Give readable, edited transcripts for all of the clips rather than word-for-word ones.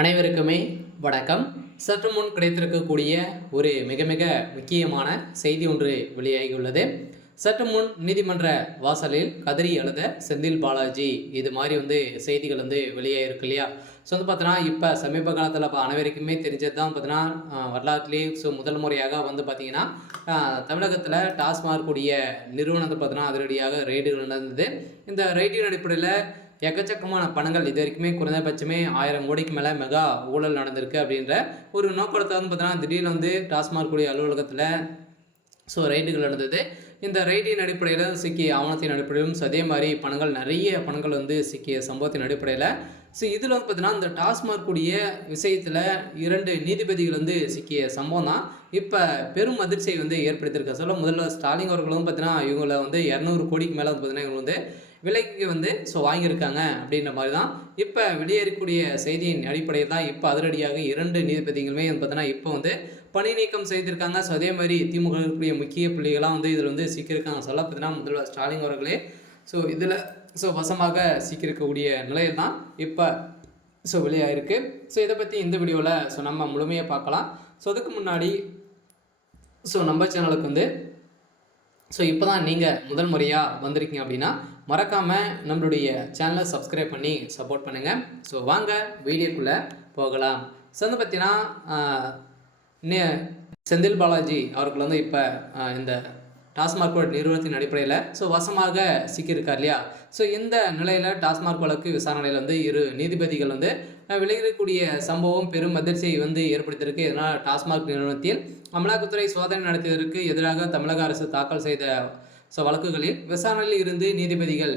அனைவருக்குமே வணக்கம். சற்று முன் கிடைத்திருக்கக்கூடிய ஒரு மிக மிக முக்கியமான செய்தி ஒன்று வெளியாகியுள்ளது. சற்று முன் நீதிமன்ற வாசலில் கதறி அழுத செந்தில் பாலாஜி, இது மாதிரி செய்திகள் வெளியாகிருக்கு இல்லையா? ஸோ பார்த்தோன்னா, இப்போ சமீப காலத்தில் அனைவருக்குமே தெரிஞ்சது தான். பார்த்தீங்கன்னா, வரலாற்றிலேயே முதல் முறையாக பார்த்தீங்கன்னா, தமிழகத்தில் டாஸ்மாக் கூடிய நிறுவனத்தை பார்த்தீங்கன்னா அதிரடியாக ரெய்டுகள் நடந்தது. இந்த ரெய்டின் அடிப்படையில் எக்கச்சக்கமான பணங்கள், இது வரைக்குமே குறைந்தபட்சமே 1000 கோடிக்கு மேலே மெகா ஊழல் நடந்திருக்கு அப்படின்ற ஒரு நோக்கத்தை பார்த்தீங்கன்னா, திடீர்னு டாஸ்மாக் கூடிய அலுவலகத்தில் ரெய்டுகள் நடந்தது. இந்த ரெய்டின் அடிப்படையில் சிக்கிய ஆவணத்தின் அடிப்படையிலும் அதே மாதிரி நிறைய பணங்கள் சிக்கிய சம்பவத்தின் அடிப்படையில் இதில் பார்த்தீங்கன்னா, இந்த டாஸ்மாக் கூடிய விஷயத்தில் 2 நீதிபதிகள் சிக்கிய சம்பவம் தான் இப்போ பெரும் அதிர்ச்சியை ஏற்படுத்தியிருக்க சொல்ல. முதல்ல ஸ்டாலின் அவர்களும் பார்த்தீங்கன்னா, இவங்களை 200 கோடிக்கு மேலே பார்த்தீங்கன்னா இவங்க விலைக்கு வாங்கியிருக்காங்க அப்படின்ற மாதிரி தான் இப்போ வெளியேறக்கூடிய செய்தியின் அடிப்படையில் தான் இப்போ அதிரடியாக 2 நீதிபதிகளுமே பார்த்தீங்கன்னா இப்போ பணி நீக்கம் செய்திருக்காங்க. ஸோ அதே மாதிரி திமுக இருக்கக்கூடிய முக்கிய புள்ளிகளாம் இதில் சிக்கியிருக்காங்க சொல்ல. பார்த்தீங்கன்னா, முதல்வர் ஸ்டாலின் அவர்களே இதில் வசமாக சிக்கியிருக்கக்கூடிய நிலையில் தான் இப்போ வெளியாகிருக்கு. இதை பற்றி இந்த வீடியோவில் நம்ம முழுமையாக பார்க்கலாம். அதுக்கு முன்னாடி நம்ம சேனலுக்கு இப்போ தான் நீங்கள் முதல் முறையாக வந்திருக்கீங்க அப்படின்னா மறக்காமல் நம்மளுடைய சேனலை சப்ஸ்கிரைப் பண்ணி சப்போர்ட் பண்ணுங்கள். வாங்க வீடியோக்குள்ளே போகலாம். பார்த்தீங்கன்னா, செந்தில் பாலாஜி அவர்கள் இப்போ இந்த டாஸ்மாக் நிறுவனத்தின் அடிப்படையில் வசமாக சிக்கியிருக்கார் இல்லையா? இந்த நிலையில் டாஸ்மாக் வழக்கு விசாரணையில் 2 நீதிபதிகள் விலகக்கூடிய சம்பவம் பெரும் அதிர்ச்சியை ஏற்படுத்தியிருக்கு. இதனால் டாஸ்மாக் நிறுவனத்தில் அமலாக்கத்துறை சோதனை நடத்தியதற்கு எதிராக தமிழக அரசு தாக்கல் செய்த வழக்குகளில் விசாரணையில் இருந்து நீதிபதிகள்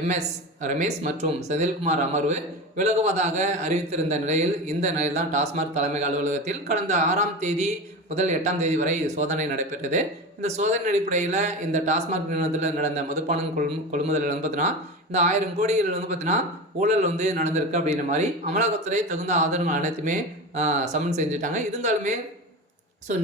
எம்எஸ் ரமேஷ் மற்றும் செந்தில்குமார் அமர்வு விலகுவதாக அறிவித்திருந்த நிலையில் இந்த நிலையில் தான் டாஸ்மாக் தலைமை அலுவலகத்தில் கடந்த 6ஆம் தேதி முதல் 8ஆம் தேதி வரை சோதனை நடைபெற்றது. இந்த சோதனை அடிப்படையில் இந்த டாஸ்மாக் நிறுவனத்தில் நடந்த மதுபானம் கொள்முதலில் பார்த்தீங்கன்னா, இந்த 1000 கோடிகள் பார்த்தீங்கன்னா ஊழல் நடந்திருக்கு அப்படின்ற மாதிரி அமலாக்கத்துறை தகுந்த ஆதாரங்கள் அனைத்துமே சமன் செஞ்சுட்டாங்க. இருந்தாலுமே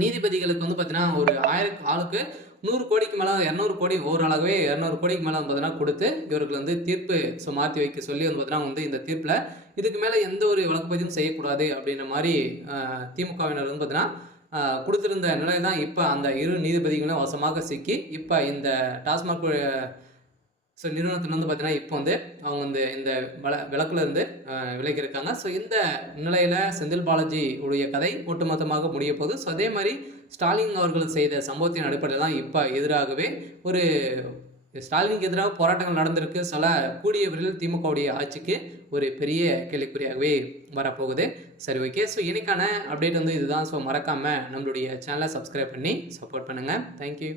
நீதிபதிகளுக்கு பார்த்தீங்கன்னா, ஒரு 1000 ஆளுக்கு 100 கோடிக்கு மேலே 200 கோடி ஓரளவே 200 கோடிக்கு மேலே பார்த்தீங்கன்னா கொடுத்து இவர்கள் தீர்ப்பு மாற்றி வைக்க சொல்லி பார்த்தீங்கன்னா இந்த தீர்ப்பில் இதுக்கு மேலே எந்த ஒரு வழக்கு பதிவும் செய்யக்கூடாது அப்படின்ற மாதிரி திமுகவினர் பார்த்தீங்கன்னா கொடுத்துருந்த நிலை தான் இப்போ அந்த 2 நீதிபதிகளும் வசமாக சிக்கி இப்போ இந்த டாஸ்மாக் நிறுவனத்தில் பார்த்தீங்கன்னா இப்போ அவங்க இந்த விளக்குலேருந்து விலகியிருக்காங்க. இந்த நிலையில் செந்தில் பாலாஜி உடைய கதை ஒட்டுமொத்தமாக முடிய போகுது. அதே மாதிரி ஸ்டாலின் அவர்கள் செய்த சம்பவத்தின் அடிப்படையில் தான் இப்போ எதிராகவே ஒரு ஸ்டாலினுக்கு எதிராக போராட்டங்கள் நடந்திருக்கு. கூடிய விரைவில் திமுகவுடைய ஆட்சிக்கு ஒரு பெரிய கேள்விக்குறியாகவே வரப்போகுது. சரி, ஓகே. இன்னைக்கான அப்டேட் இதுதான். மறக்காமல் நம்மளுடைய சேனலை சப்ஸ்கிரைப் பண்ணி சப்போர்ட் பண்ணுங்கள். தேங்க்யூ.